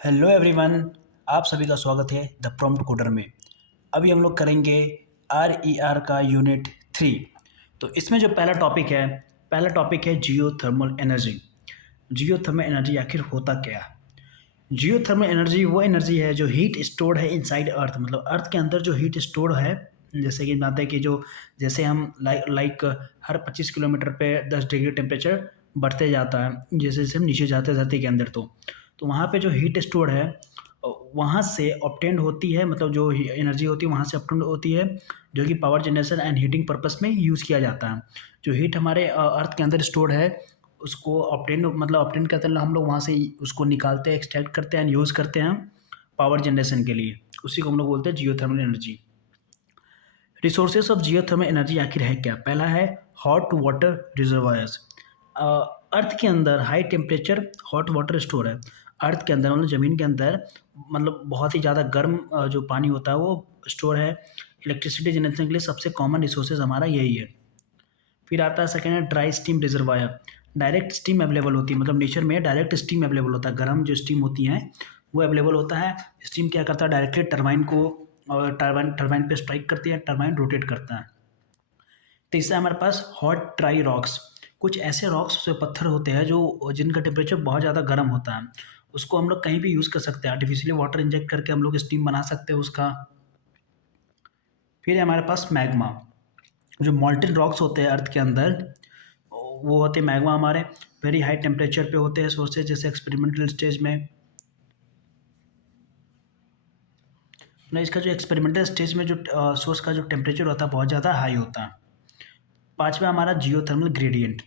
Hello everyone. आप सभी का स्वागत है द प्रॉम्प्ट कोडर में। अभी हम लोग करेंगे RER का यूनिट 3। तो इसमें जो पहला टॉपिक है जियो थर्मल एनर्जी। जियो थर्मल एनर्जी आखिर होता क्या है? जियो थर्मल एनर्जी वो एनर्जी है जो हीट स्टोर्ड है इनसाइड अर्थ, मतलब अर्थ के अंदर जो हीट स्टोर्ड है। जैसे कि मानते हैं कि जो जैसे हम लाइक हर 25 किलोमीटर पे 10 डिग्री टेम्परेचर बढ़ते जाता है, जैसे जैसे हम नीचे जाते हैं धरती के अंदर। तो वहाँ पे जो हीट स्टोर है वहाँ से ऑब्टेंड होती है, मतलब जो एनर्जी होती है वहाँ से ऑब्टेंड होती है, जो कि power generation and heating purpose में यूज़ किया जाता है। जो हीट हमारे अर्थ के अंदर स्टोर है उसको ऑब्टेंड करते हैं हम लोग, वहाँ से उसको निकालते हैं, एक्सट्रैक्ट करते हैं एंड यूज़ करते हैं पावर जनरेशन के लिए। उसी को हम लोग बोलते हैं geothermal energy. Resources of geothermal energy आखिर है क्या? पहला है हॉट वाटर रिजर्वायर्स। अर्थ के अंदर high temperature hot water store है। अर्थ के अंदर मतलब ज़मीन के अंदर, मतलब बहुत ही ज़्यादा गर्म जो पानी होता है वो स्टोर है। इलेक्ट्रिसिटी जनरेशन के लिए सबसे कॉमन रिसोर्सेज हमारा यही है। फिर आता है सेकेंड है dry steam reservoir. Direct steam available होती है, मतलब नेचर में डायरेक्ट स्टीम अवेलेबल होता है। गर्म जो स्टीम होती है वो अवेलेबल होता है। स्टीम क्या करता है, डायरेक्टली टरबाइन को, और टरबाइन पे स्ट्राइक करती है, टरबाइन रोटेट करता है। तीसरा हमारे पास हॉट ड्राई रॉक्स। कुछ ऐसे रॉक्स जो पत्थर होते हैं जो जिनका टेम्परेचर बहुत ज़्यादा गर्म होता है, उसको हम लोग कहीं भी यूज़ कर सकते हैं। आर्टिफिशियली वाटर इंजेक्ट करके हम लोग स्टीम बना सकते हैं उसका। फिर है हमारे पास मैग्मा। जो मॉल्टेन रॉक्स होते हैं अर्थ के अंदर, वो होते हैं मैग्मा हमारे। वेरी हाई टेम्परेचर पे होते हैं सोर्सेज, जैसे एक्सपेरिमेंटल स्टेज में ना। इसका जो एक्सपेरिमेंटल स्टेज में जो सोर्स का जो टेम्परेचर होता है बहुत ज़्यादा हाई होता है। पाँचवा हमारा जियोथर्मल ग्रेडियंट।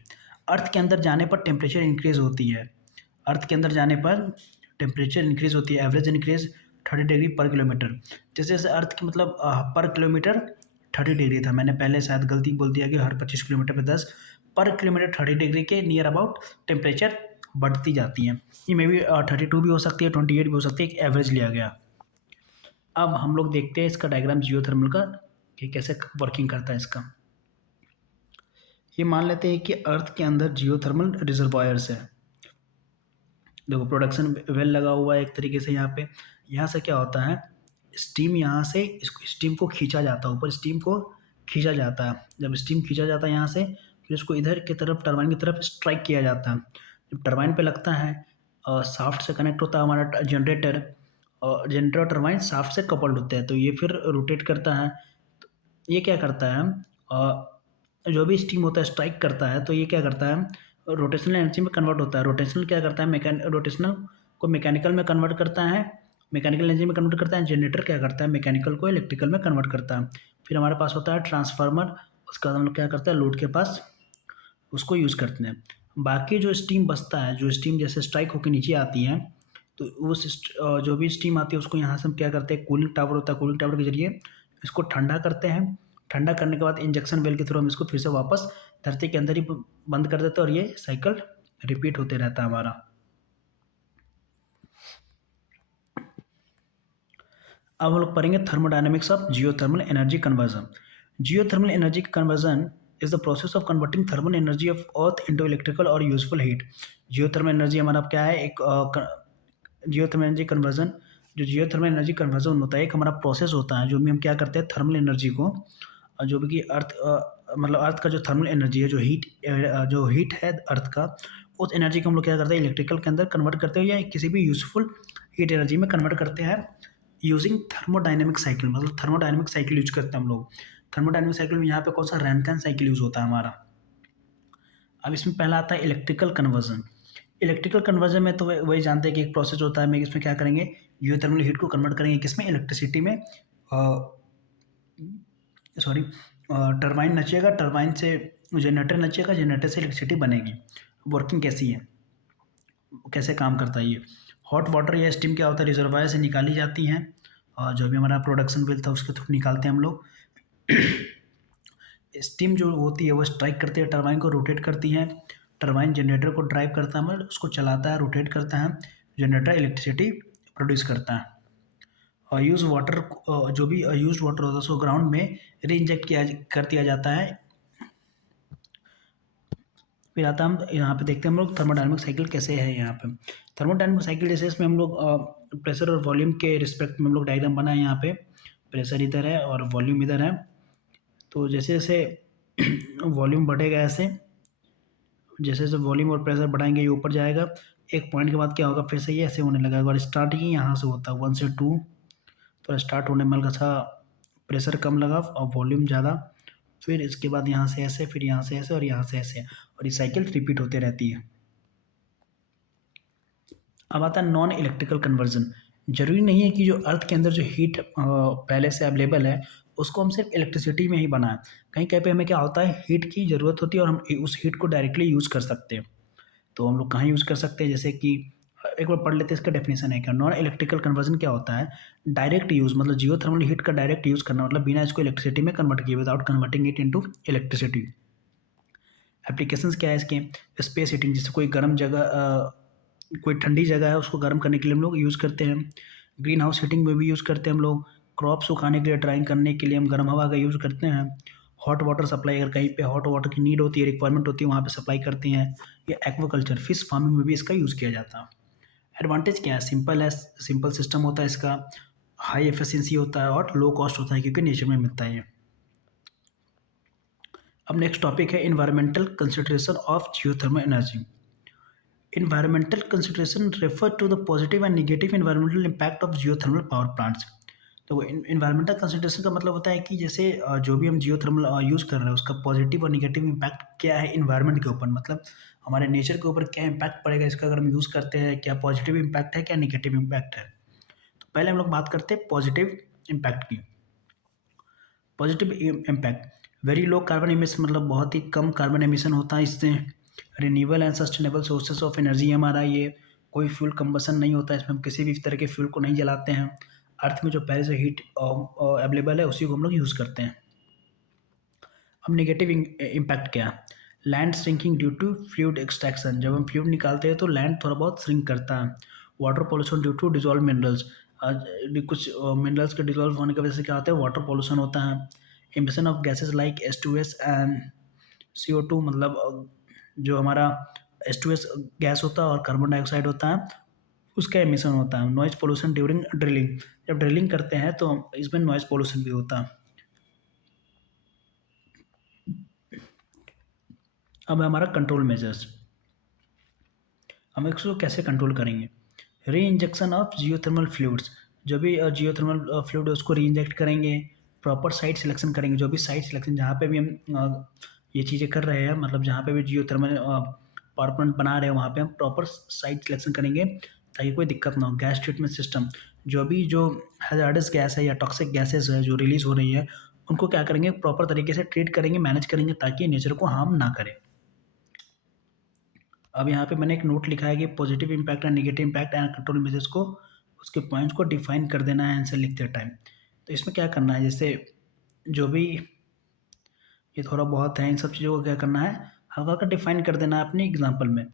अर्थ के अंदर जाने पर टेम्परेचर इंक्रीज होती है। अर्थ के अंदर जाने पर टेम्परेचर इंक्रीज होती है, एवरेज इंक्रीज 30 डिग्री पर किलोमीटर। जैसे जैसे अर्थ की मतलब पर किलोमीटर 30 डिग्री था, मैंने पहले शायद गलती बोल दिया कि हर 25 किलोमीटर पे 10, पर किलोमीटर 30 डिग्री के नियर अबाउट टेम्परेचर बढ़ती जाती है। ये मे बी 32 भी हो सकती है, 28 भी हो सकती है, एक एवरेज लिया गया। अब हम लोग देखते हैं इसका डायग्राम जियोथर्मल का कि कैसे वर्किंग करता है इसका। ये मान लेते हैं कि अर्थ के अंदर जियोथर्मल रिजर्वायर्स है। देखो प्रोडक्शन वेल लगा हुआ है एक तरीके से यहाँ पे। यहाँ से क्या होता है, स्टीम यहाँ से इसको स्टीम को खींचा जाता है, ऊपर स्टीम को खींचा जाता है। जब स्टीम खींचा जाता है यहाँ से, फिर उसको इधर की तरफ टरबाइन की तरफ स्ट्राइक किया जाता है। जब टरबाइन पे लगता है, शाफ्ट से कनेक्ट होता है हमारा जनरेटर, और जनरेटर और टरबाइन शाफ्ट से कपल्ड होते हैं, तो ये फिर रोटेट करता है। तो ये क्या करता है, जो भी स्टीम होता है स्ट्राइक करता है, तो ये क्या करता है, रोटेशनल एनर्जी में कन्वर्ट होता है। रोटेशनल क्या करता है, रोटेशनल को मैकेनिकल में कन्वर्ट करता है, मैकेनिकल एनर्जी में कन्वर्ट करता है। जनरेटर क्या करता है, मैकेनिकल को इलेक्ट्रिकल में कन्वर्ट करता है। फिर हमारे पास होता है ट्रांसफार्मर, उसका हम लोग क्या करते हैं, लोड के पास उसको यूज़ करते हैं। बाकी जो स्टीम बचता है, जो स्टीम जैसे स्ट्राइक होकर नीचे आती है, तो जो भी स्टीम आती है उसको यहाँ से हम क्या करते हैं, कूलिंग टावर होता है, कूलिंग टावर के जरिए इसको ठंडा करते हैं। ठंडा करने के बाद इंजेक्शन वेल के थ्रू हम इसको फिर से वापस धरती के अंदर ही बंद कर देते हैं, और ये साइकिल रिपीट होते रहता है हमारा। अब हम लोग पढ़ेंगे thermodynamics of geothermal energy conversion. Geothermal energy conversion is the process of converting thermal energy of earth into electrical और यूजफुल हीट। जियोथर्मल एनर्जी हमारा क्या है, एक जियोथर्मल एनर्जी कन्वर्जन, जो जियोथर्मल एनर्जी कन्वर्जन होता है एक हमारा प्रोसेस होता है, जो भी हम क्या करते हैं थर्मल एनर्जी को, जो भी कि मतलब अर्थ का जो थर्मल एनर्जी है, जो हीट है अर्थ का, उस एनर्जी को हम लोग क्या करते हैं इलेक्ट्रिकल के अंदर कन्वर्ट करते हैं, या किसी भी यूजफुल हीट एनर्जी में कन्वर्ट करते हैं यूजिंग थर्मोडायनेमिक साइकिल। मतलब थर्मोडायनेमिक साइकिल यूज करते हैं हम लोग। थर्मोडायनेमिक साइकिल में यहाँ पे कौन सा, रैनकन साइकिल यूज होता है हमारा। अब इसमें पहला आता है इलेक्ट्रिकल कन्वर्जन। इलेक्ट्रिकल कन्वर्जन में तो वही जानते हैं कि एक प्रोसेस होता है, मैं इसमें क्या करेंगे, जियोथर्मल हीट को कन्वर्ट करेंगे किसमें, इलेक्ट्रिसिटी में। सॉरी, टरबाइन नचेगा, टरबाइन से जनरेटर नचेगा, जनरेटर से इलेक्ट्रिसिटी बनेगी। वर्किंग कैसी है, कैसे काम करता है ये। हॉट वाटर या स्टीम क्या होता है, रिजर्वायर से निकाली जाती हैं, और जो भी हमारा प्रोडक्शन बिल था उसके थ्रू निकालते हैं हम लोग। स्टीम जो होती है वो स्ट्राइक करती है, टरबाइन को रोटेट करती है, टरबाइन जनरेटर को ड्राइव करता है, मतलब उसको चलाता है, रोटेट करता है, जनरेटर इलेक्ट्रिसिटी प्रोड्यूस करता है। और यूज़ वाटर, जो भी यूज वाटर होता है उसको ग्राउंड में री इंजेक्ट कर दिया जाता है, फिर आता है हम यहाँ पे देखते हैं हम लोग थर्मोडायनामिक साइकिल कैसे है यहाँ पे। थर्मोडायनामिक साइकिल जैसे इसमें हम लोग प्रेशर और वॉल्यूम के रिस्पेक्ट में हम लोग डायग्राम बनाए यहाँ पे। प्रेशर इधर है और वॉल्यूम इधर है। तो जैसे जैसे वॉल्यूम बढ़ेगा ऐसे, जैसे जैसे वॉल्यूम और प्रेशर बढ़ाएंगे ये ऊपर जाएगा। एक पॉइंट के बाद क्या होगा, फिर से ये ऐसे होने लगेगा और स्टार्ट ही यहाँ से होता है 1 से 2। तो स्टार्ट होने में हल्का सा प्रेशर कम लगा और वॉल्यूम ज़्यादा। फिर इसके बाद यहाँ से ऐसे, फिर यहाँ से ऐसे और यहाँ से ऐसे, और ये साइकिल रिपीट होते रहती है। अब आता है नॉन इलेक्ट्रिकल कन्वर्जन। जरूरी नहीं है कि जो अर्थ के अंदर जो हीट पहले से अवेलेबल है उसको हम सिर्फ इलेक्ट्रिसिटी में ही बनाएं। कहीं कहीं पे हमें क्या होता है, हीट की ज़रूरत होती है और हम उस हीट को डायरेक्टली यूज़ कर सकते हैं। तो हम लोग कहाँ यूज़ कर सकते हैं, जैसे कि एक बार पढ़ लेते हैं इसका डेफिनेशन है क्या। नॉन इलेक्ट्रिकल कन्वर्जन क्या होता है, डायरेक्ट यूज़, मतलब जियोथर्मल हीट का डायरेक्ट यूज़ करना, मतलब बिना इसको इलेक्ट्रिसिटी में कन्वर्ट किए, without converting it into electricity. Applications क्या है इसके, स्पेस हीटिंग, जैसे कोई गर्म जगह कोई ठंडी जगह है उसको गर्म करने के लिए हम लोग यूज़ करते हैं। ग्रीन हाउस हीटिंग में भी यूज़ करते हैं हम लोग। क्रॉप सुखाने के लिए, ड्राइंग करने के लिए हम गर्म हवा का यूज़ करते हैं। हॉट वाटर सप्लाई, अगर कहीं पे हॉट वाटर की नीड होती है, रिक्वायरमेंट होती है, वहाँ पे सप्लाई करते हैं। या एक्वाकल्चर, फिश फार्मिंग में भी इसका यूज़ किया जाता है। एडवांटेज क्या है, सिंपल सिस्टम होता है इसका, हाई एफिशिएंसी होता है और लो कॉस्ट होता है क्योंकि नेचर में मिलता है ये। अब नेक्स्ट टॉपिक है environmental consideration of geothermal energy. Environmental consideration refer to the positive and negative environmental impact of geothermal power plants। तो इन्वायरमेंटल कंसिडरेशन का मतलब होता है कि जैसे जो भी हम जियोथर्मल यूज़ कर रहे हैं उसका पॉजिटिव और निगेटिव इम्पैक्ट क्या है इन्वायरमेंट के ऊपर, मतलब हमारे नेचर के ऊपर क्या इम्पैक्ट पड़ेगा इसका अगर हम यूज़ करते हैं, क्या पॉजिटिव इम्पैक्ट है क्या निगेटिव इम्पैक्ट है। तो पहले हम लोग बात करते हैं पॉजिटिव इम्पैक्ट की। Positive impact, very low carbon emission, मतलब बहुत ही कम कार्बन एमिशन होता है इससे। Renewable and sustainable sources of energy हमारा ये, कोई फ्यूल कंबसन नहीं होता है इसमें, हम किसी भी तरह के फ्यूल को नहीं जलाते हैं। अर्थ में जो पहले से हीट अवेलेबल है उसी को हम लोग यूज़ करते हैं। अब नेगेटिव इम्पैक्ट क्या है, land shrinking due to fluid extraction, जब हम फ्लूइड निकालते हैं तो लैंड थोड़ा बहुत श्रिंक करता है। Water pollution due to dissolve minerals, कुछ मिनरल्स के डिजॉल्व होने की वजह से क्या होता है, वाटर पॉल्यूशन होता है। Emission of gases like H2S and CO2, मतलब जो हमारा H2S गैस होता है और कार्बन डाइऑक्साइड होता है उसका एमिशन होता है। नॉइज़ पोल्यूशन ड्यूरिंग ड्रिलिंग, जब ड्रिलिंग करते हैं तो इसमें नॉइज़ पोल्यूशन भी होता है। अब है हमारा कंट्रोल मेजर्स, हम इसको कैसे कंट्रोल करेंगे। री इंजेक्शन ऑफ जियोथर्मल फ्लूइड्स, जो भी जियोथर्मल फ्लूइड है उसको री इंजेक्ट करेंगे। प्रॉपर साइट सिलेक्शन करेंगे, जो भी साइट सिलेक्शन जहाँ पे भी हम ये चीज़ें कर रहे हैं, मतलब जहाँ पे भी जियोथर्मल पावर प्लांट बना रहे हैं वहाँ पे हम प्रॉपर साइट सिलेक्शन करेंगे ताकि कोई दिक्कत ना हो। गैस ट्रीटमेंट सिस्टम, जो हैजार्डस गैस है या टॉक्सिक गैसेज है जो रिलीज़ हो रही है उनको क्या करेंगे, प्रॉपर तरीके से ट्रीट करेंगे, मैनेज करेंगे ताकि नेचर को हार्म ना करे। अब यहाँ पे मैंने एक नोट लिखा है कि positive impact and negative impact and control measures को, उसके पॉइंट्स को डिफाइन कर देना है आंसर लिखते टाइम। तो इसमें क्या करना है, जैसे जो भी ये थोड़ा बहुत है इन सब चीज़ों को क्या करना है, हल्का हल्का डिफाइन कर देना है अपने एग्जाम्पल में।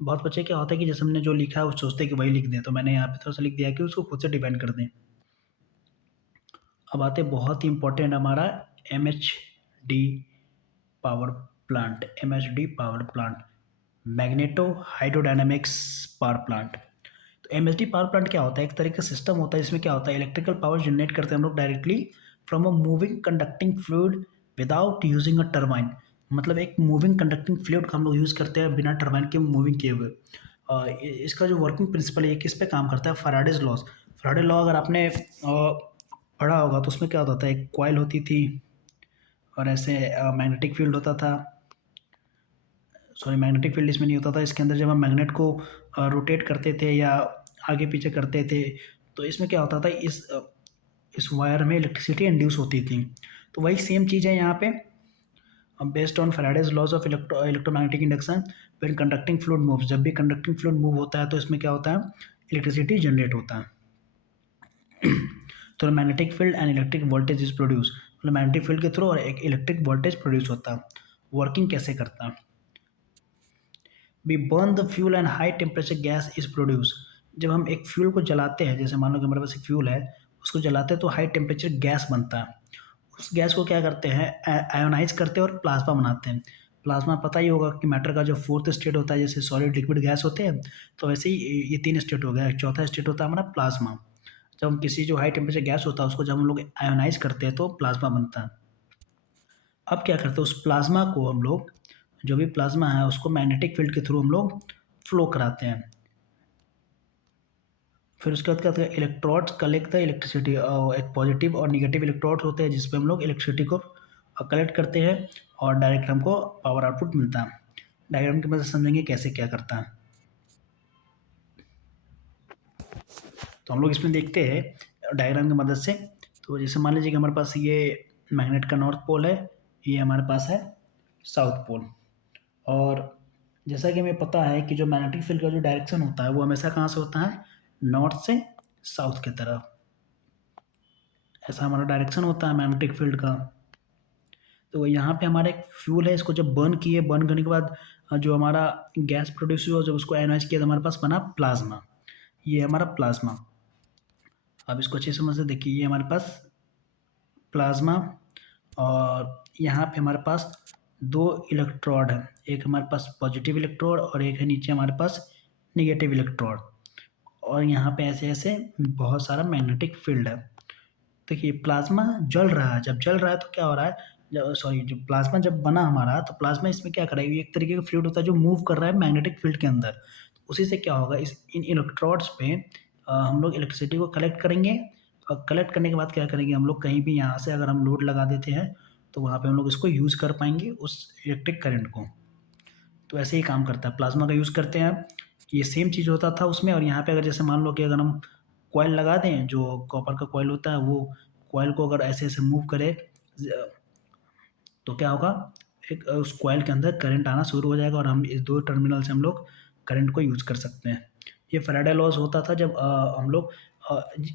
बहुत बच्चे क्या होता है कि जैसे हमने जो लिखा है वो सोचते हैं कि वही लिख दें, तो मैंने यहाँ पे थोड़ा सा लिख दिया कि उसको खुद से डिफाइन कर दें। अब आते बहुत ही इंपॉर्टेंट हमारा MHD power plant, MHD power plant, magneto hydrodynamics power plant. तो MHD पावर प्लांट क्या होता है, एक तरह का सिस्टम होता है जिसमें क्या होता है, इलेक्ट्रिकल पावर जनरेट करते हैं हम लोग directly from a moving conducting fluid without using a turbine, मतलब एक मूविंग कंडक्टिंग फ्लूइड का हम लोग यूज़ करते हैं बिना टर्बाइन के मूविंग किए हुए। इसका जो वर्किंग प्रिंसिपल है किस पे काम करता है, फैराडेज लॉज। फैराडे लॉ अगर आपने पढ़ा होगा तो उसमें क्या होता था, एक कॉइल होती थी और ऐसे मैग्नेटिक फील्ड होता था। सॉरी, मैग्नेटिक फील्ड इसमें नहीं होता था, इसके अंदर जब हम मैग्नेट को रोटेट करते थे या आगे पीछे करते थे तो इसमें क्या होता था, इस वायर में इलेक्ट्रिसिटी इंड्यूस होती थी। तो वही सेम चीज़ है यहाँ पे, based on Faraday's laws of electromagnetic induction when conducting fluid moves, जब भी कंडक्टिंग फ्लूइड मूव होता है तो इसमें क्या होता है, इलेक्ट्रिसिटी जनरेट होता है। तो magnetic field and electric voltage is produce, मतलब मैग्नेटिक फील्ड के थ्रू और एक इलेक्ट्रिक वोल्टेज प्रोड्यूस होता है। वर्किंग कैसे करता है, we burn the fuel and high temperature gas is produce, जब हम एक फ्यूल को जलाते हैं, जैसे मान लो कि हमारे पास एक फ्यूल है उसको जलाते हैं तो हाई टेम्परेचर गैस बनता है। उस गैस को क्या करते हैं, आयोनाइज करते हैं और प्लाज्मा बनाते हैं। प्लाज्मा पता ही होगा कि मैटर का जो फोर्थ स्टेट होता है, जैसे सॉलिड लिक्विड गैस होते हैं, तो वैसे ही ये तीन स्टेट हो गया। चौथा स्टेट होता है हमारा प्लाज्मा। जब हम किसी जो हाई टेम्परेचर गैस होता है उसको जब हम लोग आयोनाइज करते हैं तो प्लाज्मा बनता है। अब क्या करते हैं, उस प्लाज्मा को हम लोग, जो भी प्लाज्मा है उसको मैग्नेटिक फील्ड के थ्रू हम लोग फ्लो कराते हैं। फिर उसके बाद क्या होता है, इलेक्ट्रोड्स कलेक्ट द इलेक्ट्रिसिटी। एक पॉजिटिव और निगेटिव इलेक्ट्रोड्स होते हैं जिसपे हम लोग इलेक्ट्रिसिटी को कलेक्ट करते हैं और डायरेक्ट हमको पावर आउटपुट मिलता है। डायग्राम की मदद से समझेंगे कैसे क्या करता है। तो हम लोग इसमें देखते हैं डायग्राम की मदद से। तो जैसे मान लीजिए कि हमारे पास ये मैग्नेट का नॉर्थ पोल है, ये हमारे पास है साउथ पोल। और जैसा कि हमें पता है कि जो मैग्नेटिक फील्ड का जो डायरेक्शन होता है वो हमेशा कहाँ से होता है, नॉर्थ से साउथ की तरफ। ऐसा हमारा डायरेक्शन होता है मैग्नेटिक फील्ड का। तो यहाँ पे हमारा एक फ्यूल है, इसको जब बर्न किए, बर्न करने के बाद जो हमारा गैस प्रोड्यूस हुआ, जब उसको आयनाइज किया तो हमारे पास बना प्लाज्मा। ये है हमारा प्लाज्मा। अब इसको अच्छे से समझ से देखिए, ये हमारे पास प्लाज्मा, और यहाँ पे हमारे पास दो इलेक्ट्रोड है, एक हमारे पास पॉजिटिव इलेक्ट्रोड और एक है नीचे हमारे पास निगेटिव इलेक्ट्रोड। और यहाँ पे ऐसे ऐसे बहुत सारा मैग्नेटिक फील्ड है। देखिए प्लाज्मा जल रहा है, जब जल रहा है तो क्या हो रहा है, सॉरी, जो प्लाज्मा जब बना हमारा, तो प्लाज्मा इसमें क्या कर रहा है, ये एक तरीके का फ्लूइड होता है जो मूव कर रहा है मैग्नेटिक फील्ड के अंदर। उसी से क्या होगा, इस इन इलेक्ट्रोड्स पे हम लोग इलेक्ट्रिसिटी को कलेक्ट करेंगे। और कलेक्ट करने के बाद क्या करेंगे हम लोग, कहीं भी यहाँ से अगर हम लोड लगा देते हैं तो वहाँ पे हम लोग इसको यूज़ कर पाएंगे उस इलेक्ट्रिक करंट को। तो ऐसे ही काम करता है, प्लाज्मा का यूज़ करते हैं। ये सेम चीज़ होता था उसमें। और यहाँ पे अगर जैसे मान लो कि अगर हम कॉइल लगा दें, जो कॉपर का कॉइल होता है, वो कॉइल को अगर ऐसे ऐसे मूव करे तो क्या होगा, एक उस कॉइल के अंदर करंट आना शुरू हो जाएगा और हम इस दो टर्मिनल से हम लोग करंट को यूज़ कर सकते हैं। ये फैराडे लॉज होता था जब हम लोग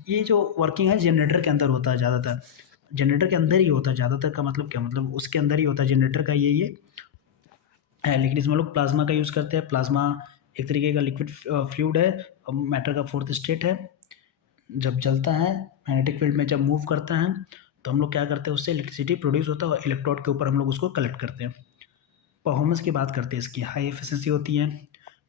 ये जो वर्किंग है जनरेटर के अंदर होता है ज़्यादातर। जनरेटर के अंदर ही होता है ज़्यादातर, का मतलब क्या, मतलब उसके अंदर ही होता है जनरेटर का ये है। लेकिन इसमें लोग प्लाज्मा का यूज़ करते हैं। प्लाज्मा एक तरीके का लिक्विड फ्लूइड है, मैटर का फोर्थ स्टेट है। जब जलता है, मैग्नेटिक फील्ड में जब मूव करता है, तो हम लोग क्या करते हैं, उससे इलेक्ट्रिसिटी प्रोड्यूस होता है और इलेक्ट्रोड के ऊपर हम लोग उसको कलेक्ट करते हैं। परफॉर्मेंस की बात करते हैं, इसकी हाई एफिशिएंसी होती है,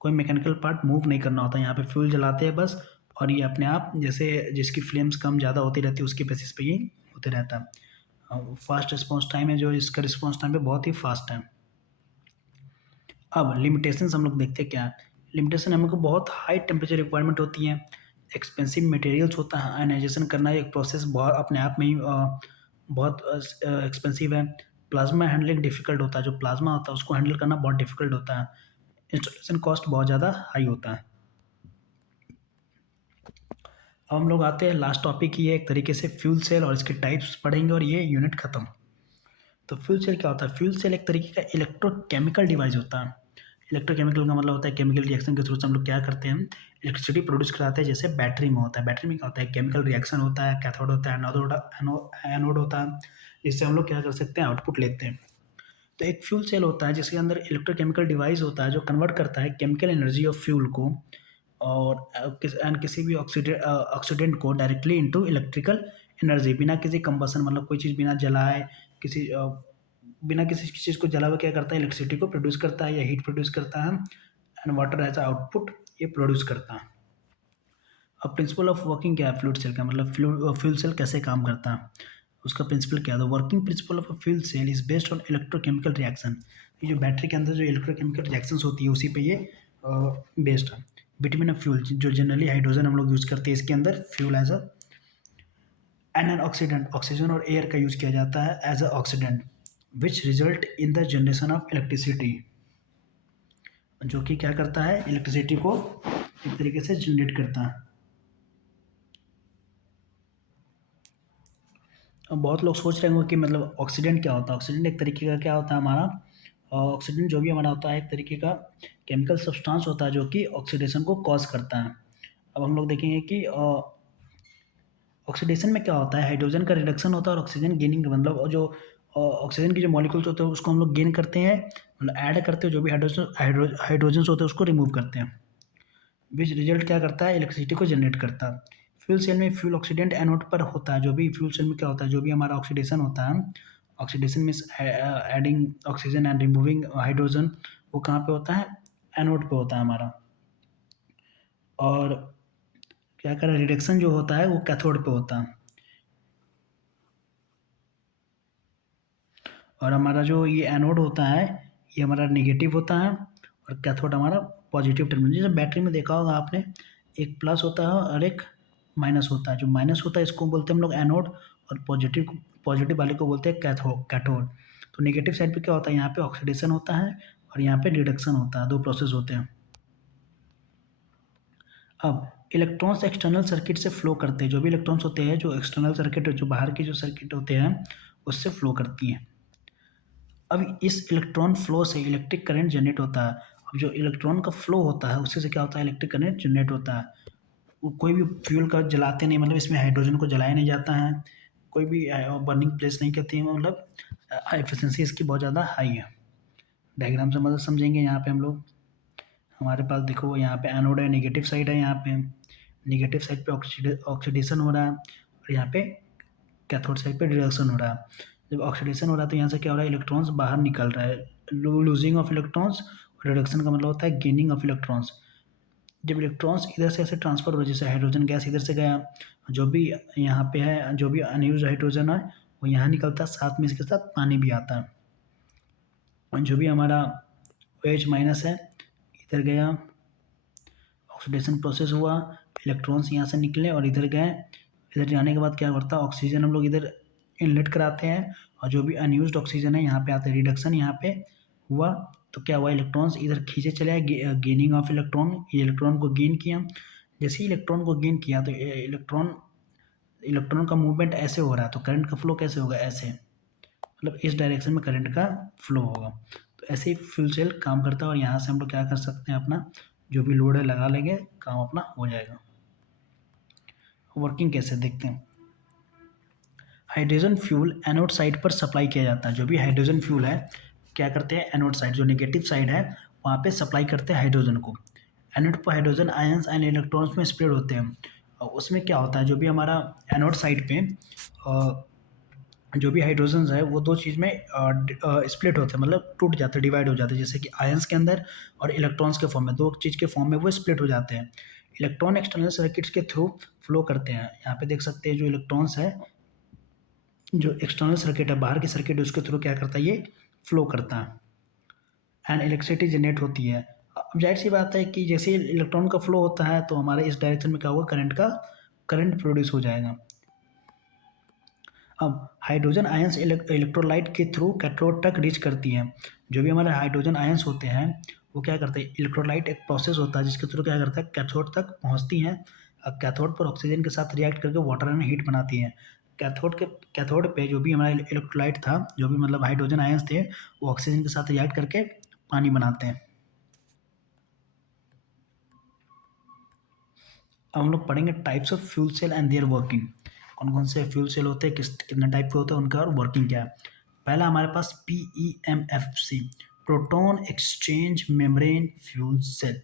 कोई मैकेनिकल पार्ट मूव नहीं करना होता है। यहाँ पे फ्यूल जलाते हैं बस, और ये अपने आप, जैसे जिसकी फ्लेम्स कम ज़्यादा होती रहती है उसके बेसिस पे ये होते रहता है। फास्ट रिस्पॉन्स टाइम है, जो इसका रिस्पॉन्स टाइम है बहुत ही फास्ट है। अब लिमिटेशंस हम लोग देखते हैं क्या है। लिमिटेशन हमको बहुत हाई टेम्परेचर रिक्वायरमेंट होती है, एक्सपेंसिव मटेरियल्स होता है, आयनाइजेशन करना एक प्रोसेस बहुत अपने आप में ही बहुत एक्सपेंसिव है। प्लाज्मा हैंडलिंग डिफिकल्ट होता है, जो प्लाज्मा होता है उसको हैंडल करना बहुत डिफिकल्ट होता है। इंस्टॉलेशन कॉस्ट बहुत ज़्यादा हाई होता है। अब हम लोग आते हैं लास्ट टॉपिक ही है एक तरीके से, फ्यूल सेल, और इसके टाइप्स पढ़ेंगे और ये यूनिट खत्म। तो फ्यूल सेल क्या होता है, फ्यूल सेल एक तरीके का इलेक्ट्रोकेमिकल डिवाइस होता है। इलेक्ट्रोकेमिकल का मतलब होता है केमिकल रिएक्शन के थ्रू से हम लोग क्या करते हैं, इलेक्ट्रिसिटी प्रोड्यूस कराते हैं। जैसे बैटरी में होता है, बैटरी में क्या होता है, केमिकल रिएक्शन होता है, कैथोड होता है, एनोड होता है, जिससे हम लोग क्या कर सकते हैं, आउटपुट लेते हैं। तो एक फ्यूल सेल होता है जिसके अंदर इलेक्ट्रोकेमिकल डिवाइस होता है जो कन्वर्ट करता है केमिकल एनर्जी ऑफ फ्यूल को, और किसी भी ऑक्सीडेंट को डायरेक्टली इनटू इलेक्ट्रिकल एनर्जी, बिना किसी कंबसन, मतलब कोई चीज़ बिना जलाए, किसी बिना किसी चीज़ को जला हुआ क्या करता है, इलेक्ट्रिसिटी को प्रोड्यूस करता है या हीट प्रोड्यूस करता है, एंड वाटर एज आउटपुट ये प्रोड्यूस करता है। अब प्रिंसिपल ऑफ वर्किंग क्या है फ्लूइड सेल का, मतलब फ्यूल सेल कैसे काम करता है, उसका प्रिंसिपल क्या है। Working principle of a fuel cell is based on electrochemical reaction. ये जो बैटरी के अंदर जो इलेक्ट्रोकेमिकल रिएक्शंस होती है उसी पे ये बेस्ड है। बिटवीन अ फ्यूल, जो जनरली हाइड्रोजन हम लोग यूज़ करते हैं इसके अंदर, fuel as a and an oxidant, oxygen और एयर का यूज़ किया जाता है as a oxidant, which result in the generation of electricity, जो कि क्या करता है, इलेक्ट्रिसिटी को एक तरीके से जनरेट करता है। अब बहुत लोग सोच रहे होंगे कि मतलब ऑक्सीडेंट क्या होता है। ऑक्सीडेंट एक तरीके का क्या होता है हमारा, ऑक्सीडेंट जो भी हमारा होता है एक तरीके का केमिकल सब्सटेंस होता है जो कि ऑक्सीडेशन को कॉज करता है। अब हम लोग देखेंगे कि ऑक्सीडेशन में क्या होता है, हाइड्रोजन का रिडक्शन होता है और ऑक्सीजन गेनिंग, मतलब जो ऑक्सीजन के जो मॉलिक्यूल्स होते हैं उसको हम लोग गेन करते हैं, मतलब ऐड करते हैं, जो भी हाइड्रोजन होते हैं उसको रिमूव करते हैं, विच रिजल्ट क्या करता है, इलेक्ट्रिसिटी को जनरेट करता है। फ्यूल सेल में फ्यूल ऑक्सीडेंट एनोड पर होता है, जो भी फ्यूल सेल में क्या होता है, जो भी हमारा ऑक्सीडेशन होता है oxidation means adding oxygen and removing hydrogen, वो कहाँ पे होता है, एनोड पे होता है हमारा। और क्या करें, रिडक्शन जो होता है वो कैथोड पे होता है। और हमारा जो ये एनोड होता है ये हमारा नेगेटिव होता है और कैथोड हमारा पॉजिटिव टर्मिनल। जैसे बैटरी में देखा होगा आपने, एक प्लस होता है और एक माइनस होता है। जो माइनस होता है इसको बोलते हैं हम लोग एनोड, और पॉजिटिव पॉजिटिव वाले को बोलते हैं कैथोड। तो नेगेटिव साइड पे क्या होता है, यहाँ पे ऑक्सीडेशन होता है और यहाँ पे रिडक्शन होता है, दो प्रोसेस होते हैं। अब इलेक्ट्रॉन्स एक्सटर्नल सर्किट से फ्लो करते हैं, जो भी इलेक्ट्रॉन्स होते हैं जो एक्सटर्नल सर्किट, जो बाहर की जो सर्किट होते हैं उससे फ्लो करती हैं। अब इस इलेक्ट्रॉन फ्लो से इलेक्ट्रिक करंट जनरेट होता है। अब जो इलेक्ट्रॉन का फ्लो होता है उससे से क्या होता है, इलेक्ट्रिक करंट जनरेट होता है। वो कोई भी फ्यूल का जलाते नहीं, मतलब इसमें हाइड्रोजन को जलाया नहीं जाता है, कोई भी बर्निंग प्लेस नहीं करती है, मतलब एफिशिएंसी इसकी बहुत ज़्यादा हाई है। डायग्राम से मदद समझेंगे। यहाँ पे हम लोग, हमारे पास देखो यहाँ पे एनोड है, नेगेटिव साइड है, यहाँ पे नेगेटिव साइड पे ऑक्सीडेशन हो रहा है और यहाँ पे कैथोड साइड पे रिडक्शन हो रहा है। जब ऑक्सीडेशन हो रहा है तो यहाँ से क्या हो रहा है, इलेक्ट्रॉन्स बाहर निकल रहा है, लूजिंग ऑफ इलेक्ट्रॉन्स। रिडक्शन का मतलब होता है गेनिंग ऑफ इलेक्ट्रॉन्स। जब इलेक्ट्रॉन्स इधर से ऐसे ट्रांसफर हो रहे, जैसे हाइड्रोजन गैस इधर से गया, जो भी यहाँ पे है, जो भी अनयूज्ड हाइड्रोजन है वो यहाँ निकलता है, साथ में इसके साथ पानी भी आता है। और जो भी हमारा OH माइनस है इधर गया, ऑक्सीडेशन प्रोसेस हुआ, इलेक्ट्रॉन्स यहाँ से निकले और इधर गए। इधर जाने के बाद क्या करता है, ऑक्सीजन हम लोग इधर इनलेट कराते हैं और जो भी अनयूज्ड ऑक्सीजन है यहाँ पे आता है, रिडक्शन यहाँ पे हुआ। तो क्या हुआ, इलेक्ट्रॉन्स इधर खींचे चले आए, गेनिंग ऑफ इलेक्ट्रॉन, ये इलेक्ट्रॉन को गेन किया। जैसे ही इलेक्ट्रॉन को गेन किया तो इलेक्ट्रॉन इलेक्ट्रॉन का मूवमेंट ऐसे हो रहा है, तो करंट का फ्लो कैसे होगा, ऐसे, मतलब इस डायरेक्शन में करंट का फ्लो होगा। तो ऐसे ही फ्यूल सेल काम करता है और यहाँ से हम लोग क्या कर सकते हैं, अपना जो भी लोड है लगा लेंगे, काम अपना हो जाएगा। वर्किंग कैसे देखते हैं। हाइड्रोजन फ्यूल एनोड साइड पर सप्लाई किया जाता है। जो भी हाइड्रोजन फ्यूल है क्या करते हैं, एनोड साइड जो नेगेटिव साइड है वहाँ पे सप्लाई करते हैं हाइड्रोजन को। एनोड पर हाइड्रोजन आयंस एंड इलेक्ट्रॉन्स में स्प्रेड होते हैं। और उसमें क्या होता है, जो भी हमारा एनोड साइड पे जो भी हाइड्रोजन है वो दो चीज़ में स्प्लिट होते हैं, मतलब टूट जाते हैं, डिवाइड हो जाते हैं। जैसे कि आयंस के अंदर और इलेक्ट्रॉन्स के फॉर्म में, दो चीज़ के फॉर्म में वो स्प्लिट हो जाते हैं। इलेक्ट्रॉन एक्सटर्नल सर्किट्स के थ्रू फ्लो करते हैं। यहाँ पे देख सकते हैं जो इलेक्ट्रॉन्स है, जो एक्सटर्नल सर्किट है, बाहर की सर्किट है, उसके थ्रू क्या करता है, ये फ्लो करता है एंड इलेक्ट्रिसिटी जनरेट होती है। अब जाहिर सी बात है कि जैसे इलेक्ट्रॉन का फ्लो होता है तो हमारे इस डायरेक्शन में क्या होगा, करंट प्रोड्यूस हो जाएगा। अब हाइड्रोजन आयंस इलेक्ट्रोलाइट के थ्रू कैथोड तक रीच करती हैं। जो भी हमारे हाइड्रोजन आयंस होते हैं वो क्या करते हैं, इलेक्ट्रोलाइट एक प्रोसेस होता है जिसके थ्रू क्या करता है, कैथोड तक पहुंचती हैं। कैथोड पर ऑक्सीजन के साथ रिएक्ट करके वाटर में हीट बनाती हैं। कैथोड पे जो भी हमारा इलेक्ट्रोलाइट था, जो भी मतलब हाइड्रोजन आयंस थे, वो ऑक्सीजन के साथ रिएक्ट करके पानी बनाते हैं। अब हम लोग पढ़ेंगे types of fuel cell and their working. कौन कौन से फ्यूल सेल होते हैं, कितने टाइप के होते हैं, उनका और वर्किंग क्या है। पहला हमारे पास PEMFC, proton exchange membrane fuel cell.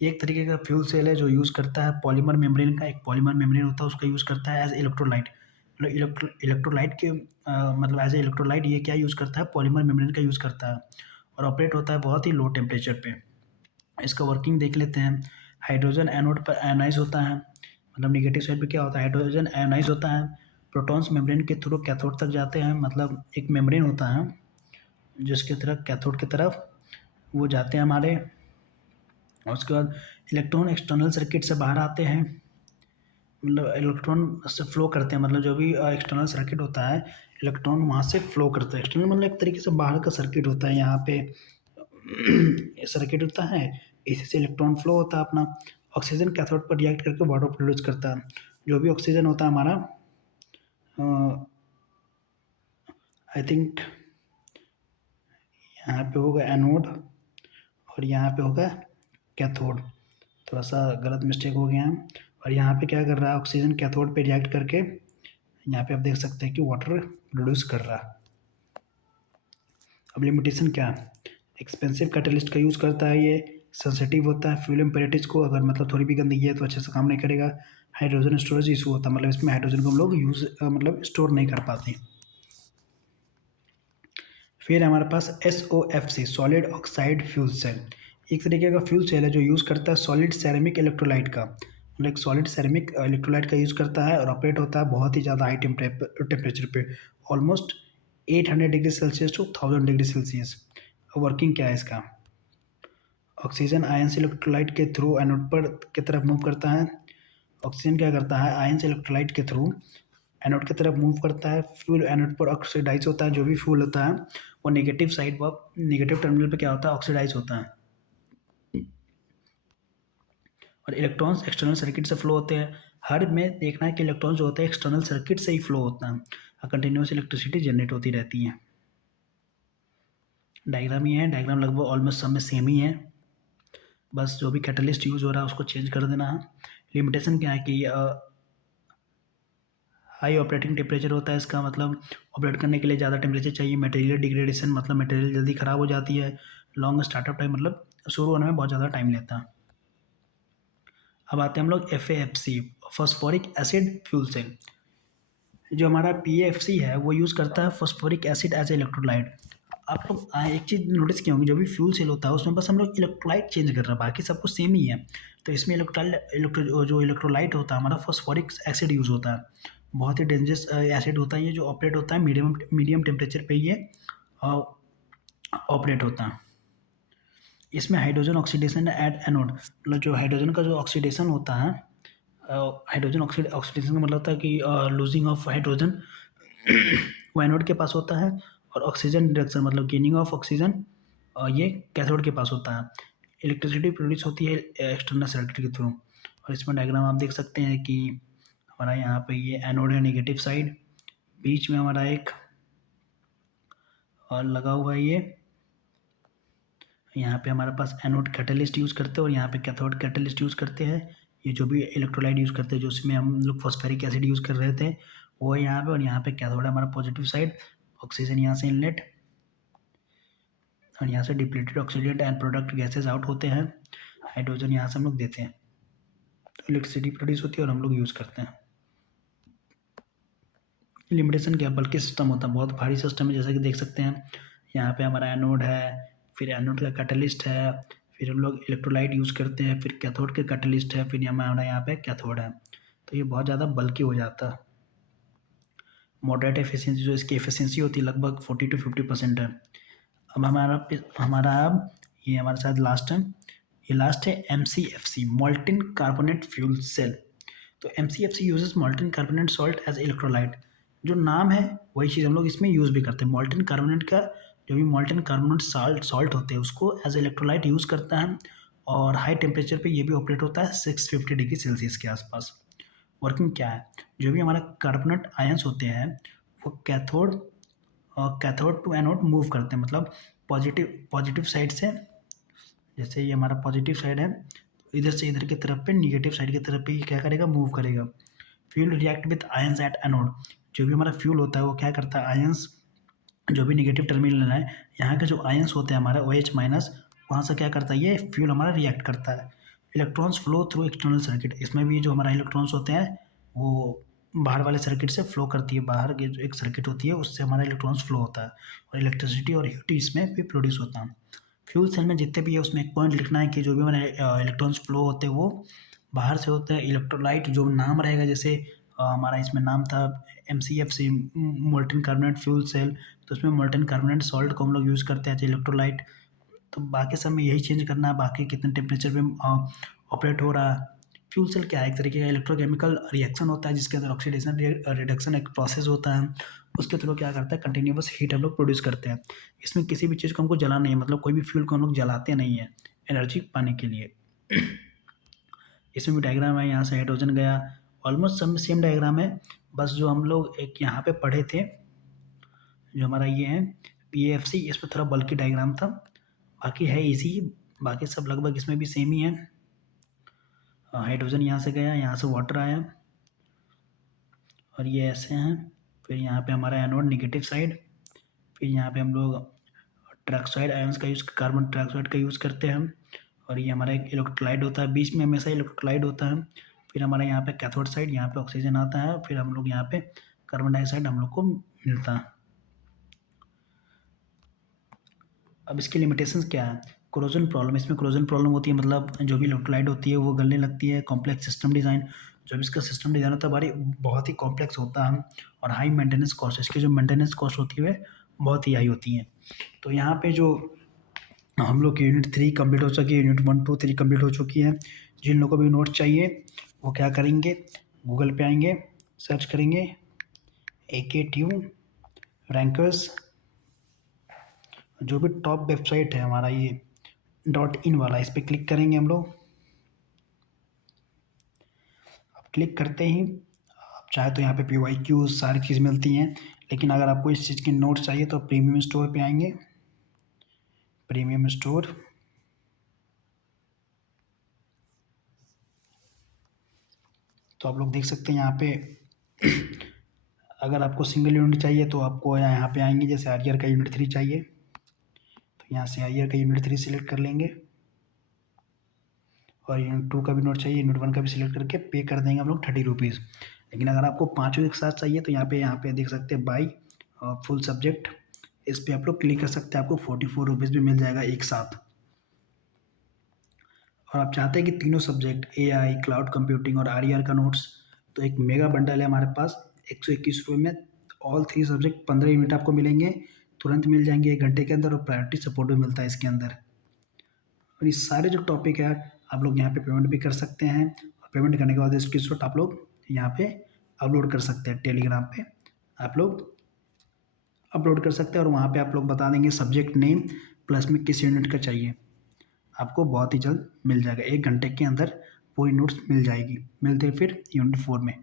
ये एक तरीके का फ्यूल सेल है जो यूज़ करता है पॉलीमर मेम्ब्रेन का, एक पॉलीमर मेम्ब्रेन होता है उसका यूज़ करता है एज इलेक्ट्रोलाइट। मतलब इलेक्ट्रोलाइट के मतलब एज ए इलेक्ट्रोलाइट ये क्या यूज़ करता है, पॉलीमर मेम्ब्रेन का यूज़ करता है और ऑपरेट होता है बहुत ही लो टेम्परेचर पे। इसका वर्किंग देख लेते हैं। हाइड्रोजन एनोड पर आयोनाइज होता है, मतलब नेगेटिव साइड पे क्या होता है, हाइड्रोजन आयोनाइज होता है। प्रोटॉन्स मेम्ब्रेन के थ्रू कैथोड तक जाते हैं, मतलब एक मेम्ब्रेन होता है जिसके तरफ कैथोड की तरफ वो जाते हैं हमारे। और उसके बाद इलेक्ट्रॉन एक्सटर्नल सर्किट से बाहर आते हैं, मतलब इलेक्ट्रॉन से फ्लो करते हैं, मतलब जो भी एक्सटर्नल सर्किट होता है इलेक्ट्रॉन वहाँ से फ्लो करता है। एक्सटर्नल मतलब एक तरीके से बाहर का सर्किट होता है, यहाँ पे सर्किट होता है, इसी से इलेक्ट्रॉन फ्लो होता है अपना। ऑक्सीजन कैथोड पर रिएक्ट करके वाटर प्रोड्यूस करता है। जो भी ऑक्सीजन होता है हमारा, आई थिंक यहाँ पे होगा एनोड और यहाँ पे होगा कैथोड। थोड़ा सा गलत मिस्टेक हो गया है। और यहाँ पे क्या कर रहा है, ऑक्सीजन कैथोड पे रिएक्ट करके यहाँ पे आप देख सकते हैं कि वाटर प्रोड्यूस कर रहा है। अब लिमिटेशन क्या है, एक्सपेंसिव कैटलिस्ट का यूज़ करता है, ये सेंसिटिव होता है फ्यूल इम्पेरेटिव्स को, अगर मतलब थोड़ी भी गंदगी है तो अच्छे से काम नहीं करेगा। हाइड्रोजन स्टोरेज इशू होता है, मतलब इसमें हाइड्रोजन को हम लोग यूज़ मतलब स्टोर नहीं कर पाते। फिर हमारे पास SOFC solid oxide fuel cell, एक तरीके का फ्यूल सेल है जो यूज़ करता है सॉलिड सेरेमिक इलेक्ट्रोलाइट का, मतलब एक सॉलिड सेरेमिक इलेक्ट्रोलाइट का यूज़ करता है और ऑपरेट होता है बहुत ही ज़्यादा हाई टेम्परेचर पे, almost 800 degree Celsius to 1000 degree Celsius. Working क्या है इसका? ऑक्सीजन आयंस इलेक्ट्रोलाइट के थ्रू एनोड पर की तरफ मूव करता है। ऑक्सीजन क्या करता है, आयंस इलेक्ट्रोलाइट के थ्रू एनोड की तरफ मूव करता है। फ्यूल एनोड पर ऑक्सीडाइज होता है, जो भी फ्यूल होता है वो नेगेटिव साइड पर, नेगेटिव टर्मिनल पे क्या होता है, ऑक्सीडाइज होता है। और इलेक्ट्रॉन्स एक्सटर्नल सर्किट से फ्लो होते हैं। हर में देखना है कि इलेक्ट्रॉन जो होते हैं एक्सटर्नल सर्किट से ही फ्लो होता है और कंटिन्यूस इलेक्ट्रिसिटी जनरेट होती रहती है। डायग्राम ये है, डायग्राम लगभग ऑलमोस्ट सब में सेम ही है, बस जो भी कैटलिस्ट यूज हो रहा है उसको चेंज कर देना है। लिमिटेशन क्या है कि हाई ऑपरेटिंग टेम्परेचर होता है, इसका मतलब ऑपरेट करने के लिए ज़्यादा टेम्परेचर चाहिए। मटेरियल डिग्रेडेशन मतलब मटेरियल जल्दी ख़राब हो जाती है। लॉन्ग स्टार्टअप टाइम मतलब शुरू होने में बहुत ज़्यादा टाइम लेता है। अब आते हैं हम लोग FAFC phosphoric acid fuel cell. जो हमारा PAFC है वो यूज़ करता है phosphoric acid as a electrolyte. आप लोग एक चीज़ नोटिस की होंगी, जो भी फ्यूल सेल होता है उसमें बस हम लोग इलेक्ट्रोलाइट चेंज कर रहे हैं, बाकी सब कुछ सेम ही है। तो इसमें जो इलेक्ट्रोलाइट होता है हमारा फॉस्फोरिक एसिड यूज़ होता है। बहुत ही डेंजरस एसिड होता है ये, जो ऑपरेट होता है मीडियम मीडियम टेम्परेचर पे ये ऑपरेट होता है। इसमें हाइड्रोजन ऑक्सीडेशन एट एनोड, मतलब जो हाइड्रोजन का जो ऑक्सीडेशन होता है, हाइड्रोजन ऑक्सीडेशन का मतलब होता है कि लूजिंग ऑफ हाइड्रोजन वो एनोड के पास होता है। और ऑक्सीजन रिडक्शन मतलब गेनिंग ऑफ ऑक्सीजन ये कैथोड के पास होता है। इलेक्ट्रिसिटी प्रोड्यूस होती है एक्सटर्नल सर्किट के थ्रू। और इसमें डायग्राम आप देख सकते हैं कि हमारा यहाँ पे ये एनोड है, नेगेटिव साइड, बीच में हमारा एक और लगा हुआ है ये। यहाँ पे हमारे पास एनोड कैटलिस्ट यूज़ करते हैं और यहाँ पे कैथोड कैटलिस्ट यूज़ करते हैं। ये जो भी इलेक्ट्रोलाइट यूज़ करते हैं, जो उसमें हम लोग फॉस्फेरिक एसिड यूज़ कर रहे थे, वो है यहाँ पे। और यहाँ पे कैथोड है हमारा पॉजिटिव साइड, ऑक्सीजन यहाँ से इनलेट और यहाँ से depleted oxidant and product gases out होते हैं। हाइड्रोजन यहाँ से हम लोग देते हैं, तो इलेक्ट्रिसिटी प्रोड्यूस होती है और हम लोग यूज़ करते हैं। लिमिटेशन क्या, बल्कि सिस्टम होता है, बहुत भारी सिस्टम है, जैसा कि देख सकते हैं यहाँ पे हमारा एनोड है, फिर एनोड का कैटलिस्ट है, फिर हम लोग इलेक्ट्रोलाइट यूज़ करते हैं, फिर कैथोड के कैटलिस्ट है, फिर हमारा यहाँ पे कैथोड है। तो ये बहुत ज़्यादा बल्कि हो जाता है। मॉडरेट एफिशिएंसी, जो इसकी एफिशिएंसी होती है लगभग 40 to 50% है। अब हमारा अब ये हमारे साथ लास्ट है, ये लास्ट है MCFC molten carbonate fuel cell. तो MCFC uses molten carbonate salt as electrolyte. जो नाम है वही चीज़ हम लोग इसमें यूज़ भी करते हैं। मोल्टेन कार्बोनेट का जो भी मोल्टेन कार्बोनेट सॉल्ट होते हैं उसको एज इलेक्ट्रोलाइट यूज़ करता है। और हाई टेम्परेचर पे ये भी ऑपरेट होता है 650 डिग्री सेल्सियस के आसपास। वर्किंग क्या है, जो भी हमारा कार्बोनेट आयंस होते हैं वो कैथोड टू एनोड मूव करते हैं, मतलब पॉजिटिव पॉजिटिव साइड से, जैसे ये हमारा पॉजिटिव साइड है, इधर से इधर की तरफ पे नेगेटिव साइड की तरफ पे ये क्या करेगा, मूव करेगा। Fuel react with ions at anode. जो भी हमारा फ्यूल होता है वो क्या करता है, आयंस जो भी नेगेटिव टर्मिनल है, यहाँ के जो आयंस होते हैं हमारा OH माइनस, वहाँ से क्या करता है ये फ्यूल हमारा रिएक्ट करता है। Electrons flow through external circuit, इसमें भी जो हमारा इलेक्ट्रॉन्स होते हैं वो बाहर वाले सर्किट से फ्लो करती है, बाहर की जो एक सर्किट होती है उससे हमारा इलेक्ट्रॉन्स फ्लो होता है और इलेक्ट्रिसिटी और हीट इसमें भी प्रोड्यूस होता है। फ्यूल सेल में जितने भी है उसमें एक पॉइंट लिखना है कि जो भी हमारे इलेक्ट्रॉन्स फ्लो होते हैं वो बाहर से होते हैं। इलेक्ट्रोलाइट जो नाम रहेगा, जैसे हमारा इसमें नाम था MCFC molten carbonate fuel cell, तो उसमें मोल्टेन कार्बोनेट सॉल्ट को हम लोग यूज़ करते हैं एज इलेक्ट्रोलाइट। तो बाकी सब में यही चेंज करना है, बाकी कितने टेम्परेचर पे ऑपरेट हो रहा है। फ्यूल सेल क्या है, एक तरीके का इलेक्ट्रोकेमिकल रिएक्शन होता है जिसके अंदर ऑक्सीडेशन रिडक्शन एक प्रोसेस होता है। उसके थ्रू क्या करता है, कंटिन्यूअस हीट हम लोग प्रोड्यूस करते हैं। इसमें किसी भी चीज़ को हमको जलाना नहीं है, मतलब कोई भी फ्यूल को हम लोग जलाते नहीं है एनर्जी पाने के लिए। इसमें भी डायग्राम है, यहाँ से हाइड्रोजन गया, ऑलमोस्ट सब में सेम डायग्राम है। बस जो हम लोग एक यहाँ पे पढ़े थे, जो हमारा ये है PAFC, इस पर थोड़ा बल्कि डायग्राम था, बाकी है इजी, बाकी सब लगभग इसमें भी सेम ही है। हाइड्रोजन यहाँ से गया, यहाँ से वाटर आया और ये ऐसे हैं। फिर यहाँ पे हमारा एनोड नेगेटिव साइड, फिर यहाँ पे हम लोग ट्राइऑक्साइड आयंस का यूज़, कार्बन ट्राइऑक्साइड का यूज़ करते हैं हम। और ये हमारा एक इलेक्ट्रोलाइट होता है, बीच में हमेशा इलेक्ट्रोलाइट होता है। फिर हमारा यहाँ पे कैथोड साइड, यहाँ पे ऑक्सीजन आता है, फिर हम लोग यहाँ पे कार्बन डाइऑक्साइड हम लोग को मिलता है। अब इसकी लिमिटेशंस क्या है? कोरोजन प्रॉब्लम, इसमें कोरोजन प्रॉब्लम होती है, मतलब जो भी इलेक्ट्रोलाइट होती है वो गलने लगती है। कॉम्प्लेक्स सिस्टम डिज़ाइन, जब इसका सिस्टम डिज़ाइन होता है भारी बहुत ही कॉम्प्लेक्स होता है। और हाई मेंटेनेंस कॉस्ट, इसकी जो मेंटेनेंस कॉस्ट होती है बहुत ही हाई होती है। तो यहाँ पे जो हम लोग की यूनिट 3 कंप्लीट हो चुकी है, यूनिट 1 2 3 कंप्लीट हो चुकी है। जिन लोगों को भी नोट्स चाहिए वो क्या करेंगे, गूगल पे आएंगे, सर्च करेंगे AKTU रैंकर्स, जो भी टॉप वेबसाइट है हमारा ये .in वाला, इस पर क्लिक करेंगे हम लोग। अब क्लिक करते ही आप चाहे तो यहाँ पे PYQ सारी चीज़ मिलती हैं, लेकिन अगर आपको इस चीज़ के नोट्स चाहिए तो प्रीमियम स्टोर पे आएंगे। प्रीमियम स्टोर, तो आप लोग देख सकते हैं यहाँ पे अगर आपको सिंगल यूनिट चाहिए तो आपको यहाँ पे आएंगे, जैसे आर्यर का यूनिट 3 चाहिए तो यहाँ से आर्यर का यूनिट 3 सिलेक्ट कर लेंगे, और यूनिट 2 का भी नोट चाहिए, यूनिट 1 का भी सिलेक्ट करके पे कर देंगे हम लोग 30 रुपीज़। लेकिन अगर आपको पाँचों एक साथ चाहिए तो यहाँ पे देख सकते हैं बाई फुल सब्जेक्ट, इस पर आप लोग क्लिक कर सकते हैं, आपको 44 रुपीज़ भी मिल जाएगा एक साथ। और आप चाहते हैं कि तीनों सब्जेक्ट AI, क्लाउड कंप्यूटिंग और RER का नोट्स, तो एक मेगा बंडल है हमारे पास 121 रुपये में। ऑल 3 सब्जेक्ट 15 यूनिट आपको मिलेंगे, तुरंत मिल जाएंगे 1 घंटे के अंदर, और प्रायोरिटी सपोर्ट भी मिलता है इसके अंदर। और ये सारे जो टॉपिक है आप लोग यहाँ पे पेमेंट भी कर सकते हैं, और पेमेंट करने के बाद स्क्रीनशॉट आप लोग यहाँ पे अपलोड कर सकते हैं, टेलीग्राम पे आप लोग अपलोड कर सकते हैं, और वहाँ पे आप लोग बता देंगे सब्जेक्ट नेम प्लस में किस यूनिट का चाहिए। आपको बहुत ही जल्द मिल जाएगा, 1 घंटे के अंदर पूरी नोट्स मिल जाएगी। मिलते हैं फिर यूनिट 4 में।